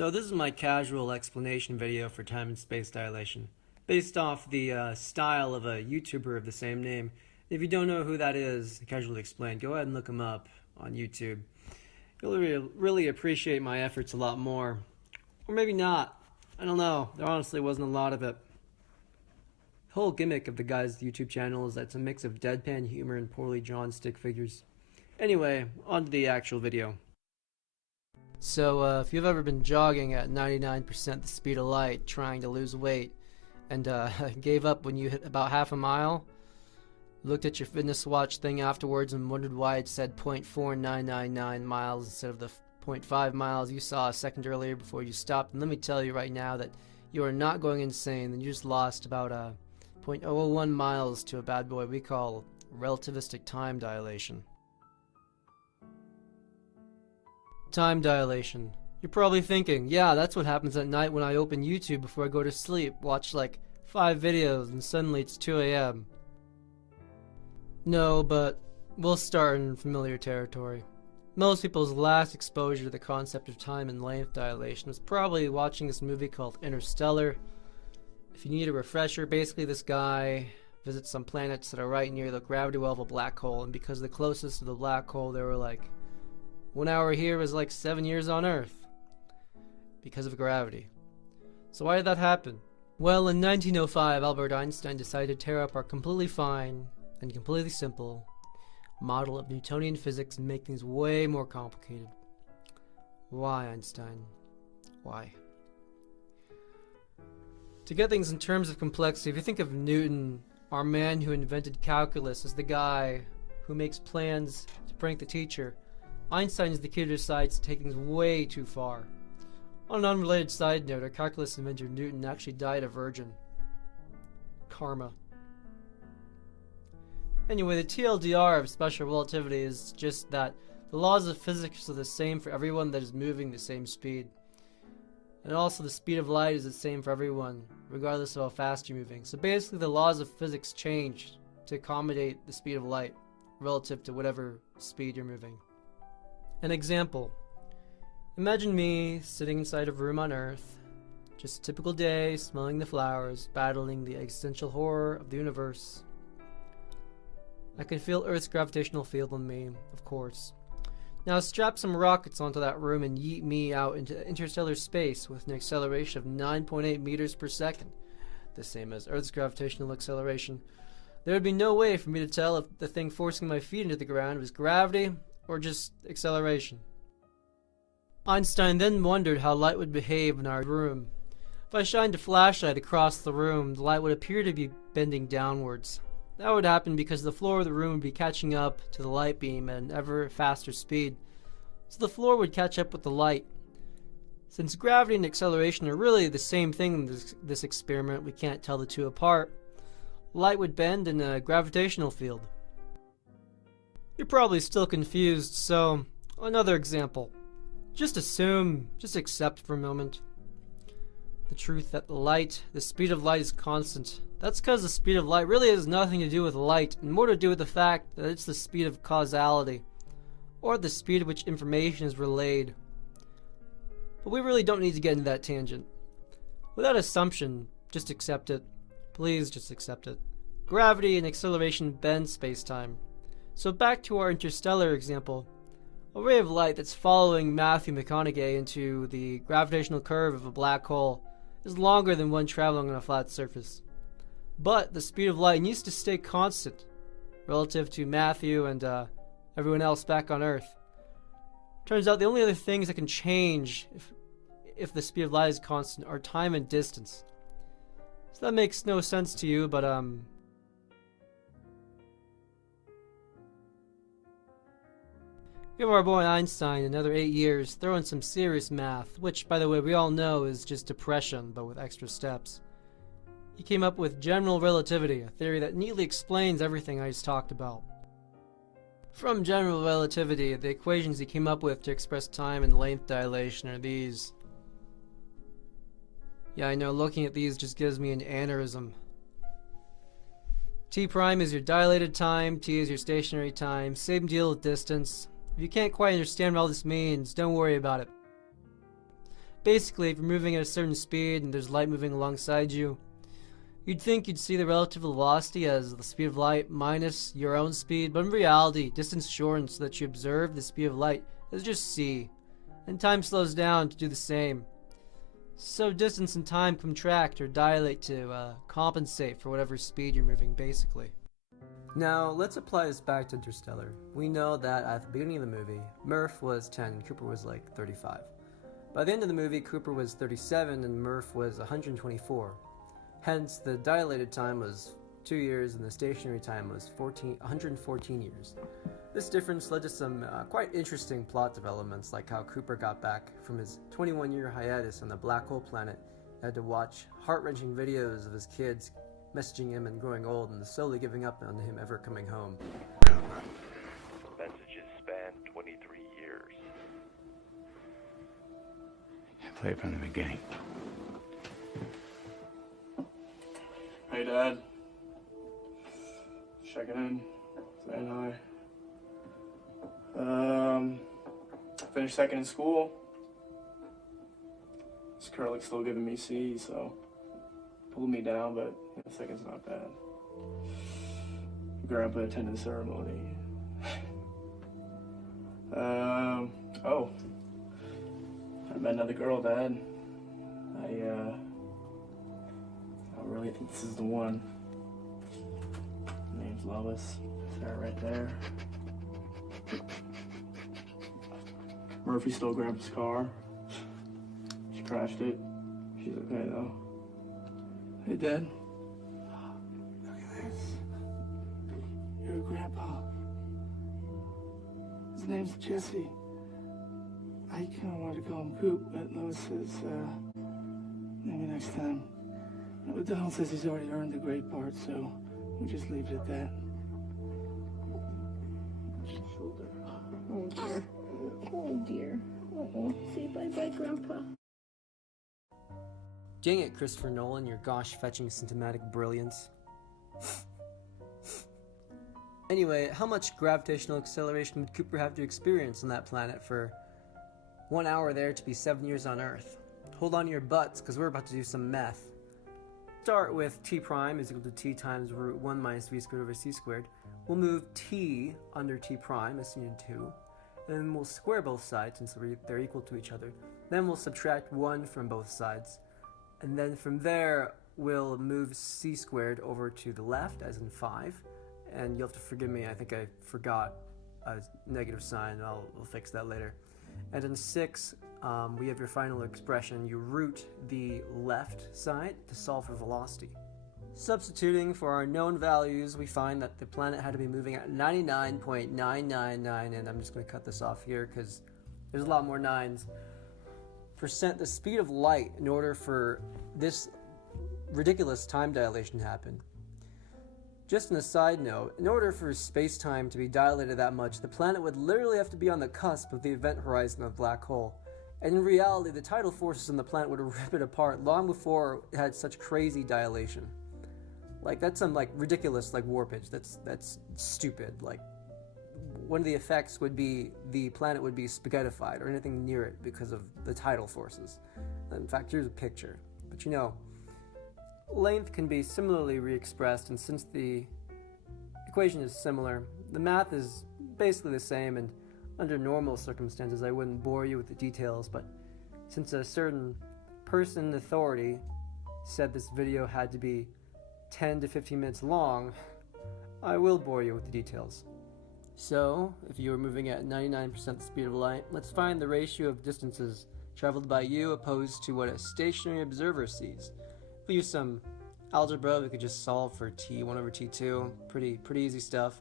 So this is my casual explanation video for time and space dilation, based off the style of a YouTuber of the same name. If you don't know who that is, casually explained, go ahead and look him up on YouTube. You'll really appreciate my efforts a lot more. Or maybe not. I don't know. There honestly wasn't a lot of it. The whole gimmick of the guy's YouTube channel is that it's a mix of deadpan humor and poorly drawn stick figures. Anyway, on to the actual video. So, if you've ever been jogging at 99% the speed of light trying to lose weight and gave up when you hit about half a mile, looked at your fitness watch thing afterwards and wondered why it said 0.4999 miles instead of the 0.5 miles you saw a second earlier before you stopped, and let me tell you right now that you are not going insane, and you just lost about 0.001 miles to a bad boy we call relativistic time dilation. Time dilation. You're probably thinking, yeah, that's what happens at night when I open YouTube before I go to sleep, watch like 5 videos, and suddenly it's 2 a.m. No, but we'll start in familiar territory. Most people's last exposure to the concept of time and length dilation was probably watching this movie called Interstellar. If you need a refresher, basically this guy visits some planets that are right near the gravity well of a black hole, and because the closest to the black hole, they were like 1 hour here is like 7 years on Earth because of gravity. So why did that happen? Well, in 1905, Albert Einstein decided to tear up our completely fine and completely simple model of Newtonian physics and make things way more complicated. Why, Einstein? Why? To get things in terms of complexity, if you think of Newton, our man who invented calculus, as the guy who makes plans to prank the teacher, Einstein is the kid who decides to take things way too far. On an unrelated side note, our calculus inventor Newton actually died a virgin. Karma. Anyway, the TLDR of special relativity is just that the laws of physics are the same for everyone that is moving the same speed. And also the speed of light is the same for everyone, regardless of how fast you're moving. So basically the laws of physics change to accommodate the speed of light relative to whatever speed you're moving. An example. Imagine me sitting inside a room on Earth, just a typical day, smelling the flowers, battling the existential horror of the universe. I can feel Earth's gravitational field on me, of course. Now strap some rockets onto that room and yeet me out into interstellar space with an acceleration of 9.8 meters per second, the same as Earth's gravitational acceleration. There would be no way for me to tell if the thing forcing my feet into the ground was gravity or just acceleration. Einstein then wondered how light would behave in our room. If I shined a flashlight across the room, the light would appear to be bending downwards. That would happen because the floor of the room would be catching up to the light beam at an ever faster speed. So the floor would catch up with the light. Since gravity and acceleration are really the same thing in this experiment, we can't tell the two apart. Light would bend in a gravitational field. You're probably still confused, so another example. Just accept for a moment the truth that the speed of light is constant. That's because the speed of light really has nothing to do with light, and more to do with the fact that it's the speed of causality, or the speed at which information is relayed. But we really don't need to get into that tangent. With that assumption, just accept it. Please just accept it. Gravity and acceleration bend space-time. So back to our interstellar example. A ray of light that's following Matthew McConaughey into the gravitational curve of a black hole is longer than one traveling on a flat surface. But the speed of light needs to stay constant relative to Matthew and everyone else back on Earth. Turns out the only other things that can change if the speed of light is constant are time and distance. So that makes no sense to you, but give our boy Einstein another 8 years, throw in some serious math, which, by the way, we all know is just depression, but with extra steps. He came up with general relativity, a theory that neatly explains everything I just talked about. From general relativity, the equations he came up with to express time and length dilation are these. Yeah, I know, looking at these just gives me an aneurysm. T prime is your dilated time, T is your stationary time, same deal with distance. If you can't quite understand what all this means, don't worry about it. Basically, if you're moving at a certain speed and there's light moving alongside you, you'd think you'd see the relative velocity as the speed of light minus your own speed, but in reality, distance shortens so that you observe the speed of light as just c, and time slows down to do the same. So distance and time contract or dilate to compensate for whatever speed you're moving, basically. Now, let's apply this back to Interstellar. We know that at the beginning of the movie, Murph was 10 and Cooper was like 35. By the end of the movie, Cooper was 37 and Murph was 124. Hence, the dilated time was 2 years and the stationary time was 114 years. This difference led to some quite interesting plot developments, like how Cooper got back from his 21-year hiatus on the black hole planet and had to watch heart-wrenching videos of his kids messaging him and growing old and slowly giving up on him ever coming home. Messages span 23 years. Play from the beginning. Hey, Dad. Checking in. Saying hi. Finished second in school. This curlic's still giving me C, so pulled me down, but second's not bad. Grandpa attended the ceremony. Oh. I met another girl, Dad. I really think this is the one. Her name's Lois. It's her right there. Murphy stole Grandpa's car. She crashed it. She's okay though. Hey, Dad. Look at this. Your grandpa. His name's Jesse. I kind of wanted to call him Coop, but Lois says, maybe next time. But Donald says he's already earned the great part, so we'll just leave it at that. Shoulder. Oh dear. Oh dear. Uh-oh. Say bye-bye, Grandpa. Dang it, Christopher Nolan, your gosh-fetching cinematic brilliance. Anyway, how much gravitational acceleration would Cooper have to experience on that planet for 1 hour there to be 7 years on Earth? Hold on to your butts, because we're about to do some math. Start with t prime is equal to t times root 1 minus v squared over c squared. We'll move t under t prime, as seen in 2, and then we'll square both sides since they're equal to each other. Then we'll subtract 1 from both sides. And then from there, we'll move c squared over to the left, as in 5. And you'll have to forgive me, I think I forgot a negative sign. I'll fix that later. And in 6, we have your final expression. You root the left side to solve for velocity. Substituting for our known values, we find that the planet had to be moving at 99.999, and I'm just going to cut this off here because there's a lot more nines, percent the speed of light in order for this ridiculous time dilation to happen. Just on a side note, in order for space-time to be dilated that much, the planet would literally have to be on the cusp of the event horizon of the black hole. And in reality, the tidal forces on the planet would rip it apart long before it had such crazy dilation. Like, that's some, ridiculous, warpage. That's stupid. One of the effects would be the planet would be spaghettified or anything near it because of the tidal forces. In fact, here's a picture. But length can be similarly re-expressed, and since the equation is similar, the math is basically the same, and under normal circumstances I wouldn't bore you with the details, but since a certain person in authority said this video had to be 10 to 15 minutes long, I will bore you with the details. So, if you were moving at 99% the speed of light, let's find the ratio of distances traveled by you opposed to what a stationary observer sees. If we use some algebra, we could just solve for t1 over t2. Pretty easy stuff.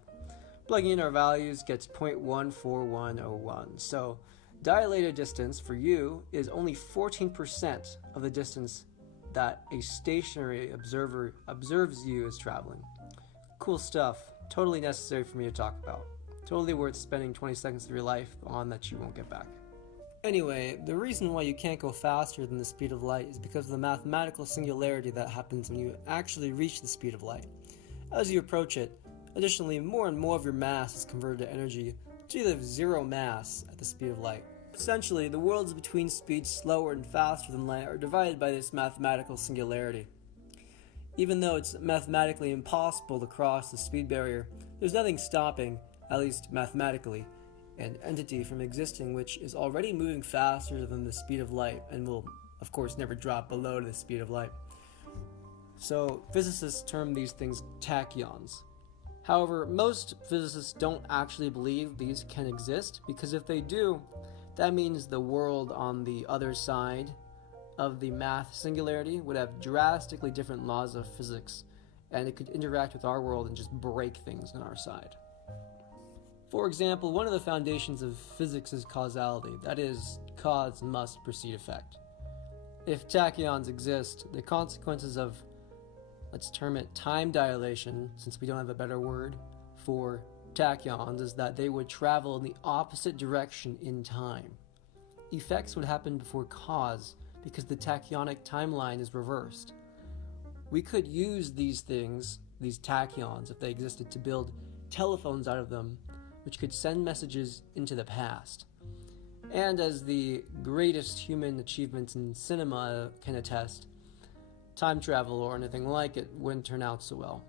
Plugging in our values gets 0.14101. So, dilated distance for you is only 14% of the distance that a stationary observer observes you as traveling. Cool stuff. Totally necessary for me to talk about. Totally worth spending 20 seconds of your life on that you won't get back. Anyway, the reason why you can't go faster than the speed of light is because of the mathematical singularity that happens when you actually reach the speed of light. As you approach it, additionally, more and more of your mass is converted to energy until you have zero mass at the speed of light. Essentially, the worlds between speeds slower and faster than light are divided by this mathematical singularity. Even though it's mathematically impossible to cross the speed barrier, there's nothing stopping, at least mathematically, an entity from existing which is already moving faster than the speed of light and will, of course, never drop below the speed of light. So, physicists term these things tachyons. However, most physicists don't actually believe these can exist, because if they do, that means the world on the other side of the math singularity would have drastically different laws of physics, and it could interact with our world and just break things on our side. For example, one of the foundations of physics is causality, that is, cause must precede effect. If tachyons exist, the consequences of, let's term it time dilation, since we don't have a better word for tachyons, is that they would travel in the opposite direction in time. Effects would happen before cause, because the tachyonic timeline is reversed. We could use these things, these tachyons, if they existed, to build telephones out of them, which could send messages into the past. And as the greatest human achievements in cinema can attest, time travel or anything like it wouldn't turn out so well.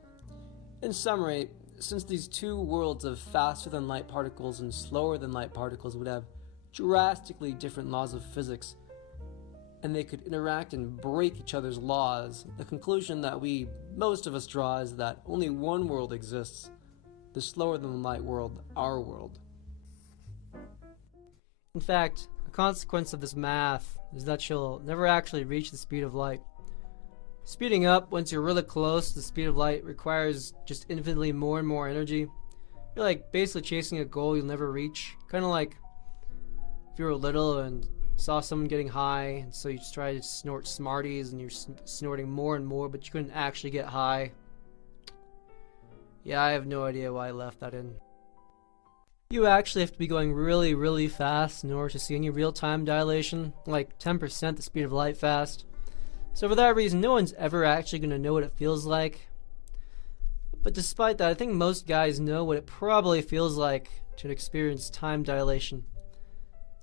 In summary, since these two worlds of faster than light particles and slower than light particles would have drastically different laws of physics, and they could interact and break each other's laws, the conclusion that most of us draw is that only one world exists, the slower than light world, our world. In fact, a consequence of this math is that you'll never actually reach the speed of light. Speeding up once you're really close to the speed of light requires just infinitely more and more energy. You're like basically chasing a goal you'll never reach. Kind of like if you were little and saw someone getting high, and so you just try to snort Smarties and you're snorting more and more, but you couldn't actually get high. Yeah, I have no idea why I left that in. You actually have to be going really, really fast in order to see any real-time dilation, like 10% the speed of light fast. So for that reason, no one's ever actually going to know what it feels like. But despite that, I think most guys know what it probably feels like to experience time dilation.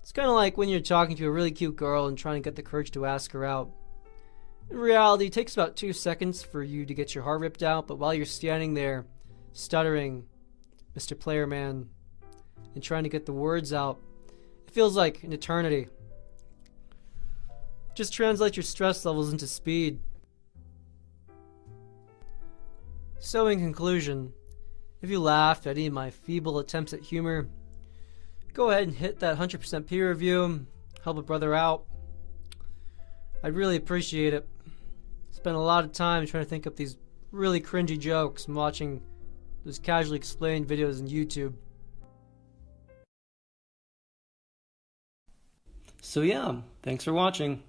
It's kind of like when you're talking to a really cute girl and trying to get the courage to ask her out. In reality, it takes about 2 seconds for you to get your heart ripped out, but while you're standing there, stuttering, Mr. Playerman, and trying to get the words out, it feels like an eternity. Just translate your stress levels into speed. So in conclusion, if you laughed at any of my feeble attempts at humor, go ahead and hit that 100% peer review, help a brother out. I'd really appreciate it. Spent a lot of time trying to think up these really cringy jokes and watching those casually explained videos on YouTube. So yeah, thanks for watching.